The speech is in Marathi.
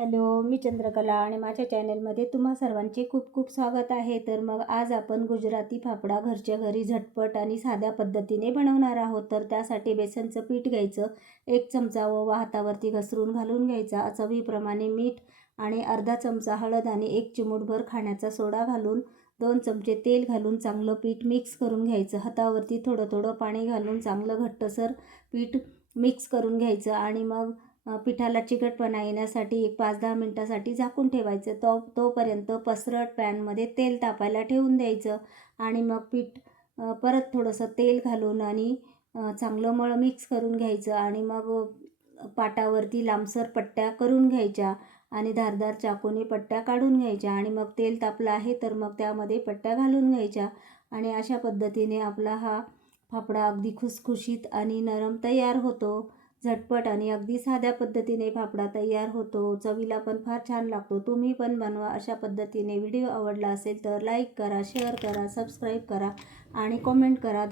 हॅलो, मी चंद्रकला आणि माझ्या चॅनलमध्ये तुम्हा सर्वांचे खूप खूप स्वागत आहे. तर मग आज आपण गुजराती फाफडा घरच्या घरी झटपट आणि साध्या पद्धतीने बनवणार आहोत. तर त्यासाठी बेसनचं पीठ घ्यायचं, 1 चमचा ओवा हातावरती घसरून घालून घ्यायचा, चवीप्रमाणे मीठ आणि अर्धा चमचा हळद आणि 1 चिमूटभर खाण्याचा सोडा घालून 2 चमचे तेल घालून चांगलं पीठ मिक्स करून घ्यायचं. हातावरती थोडं थोडं पाणी घालून चांगलं घट्टसर पीठ मिक्स करून घ्यायचं आणि मग पिठाला चिकटपणा येण्यासाठी एक 5-10 मिनटासाठी झाकून ठेवायचं. तोपर्यंत पसरट पॅनमध्ये तेल तापायला ठेवून द्यायचं आणि मग पीठ परत थोडंसं तेल घालून आणि चांगलं मळ मिक्स करून घ्यायचं आणि मग पाटावरती लांबसर पट्ट्या करून घ्यायच्या आणि धारदार चाकूने पट्ट्या काढून घ्यायच्या आणि मग तेल तापलं आहे तर मग त्यामध्ये पट्ट्या घालून घ्यायच्या आणि अशा पद्धतीने आपला हा फाफडा अगदी खुसखुशीत आणि नरम तयार होतो. झटपट आणि अगदी साध्या पद्धतीने फाफडा तयार होतो. चवीला पण फार छान लागतो. तुम्ही पण बनवा अशा पद्धतीने. व्हिडिओ आवडला असेल तर लाईक करा, शेअर करा, सबस्क्राईब करा आणि कॉमेंट करा.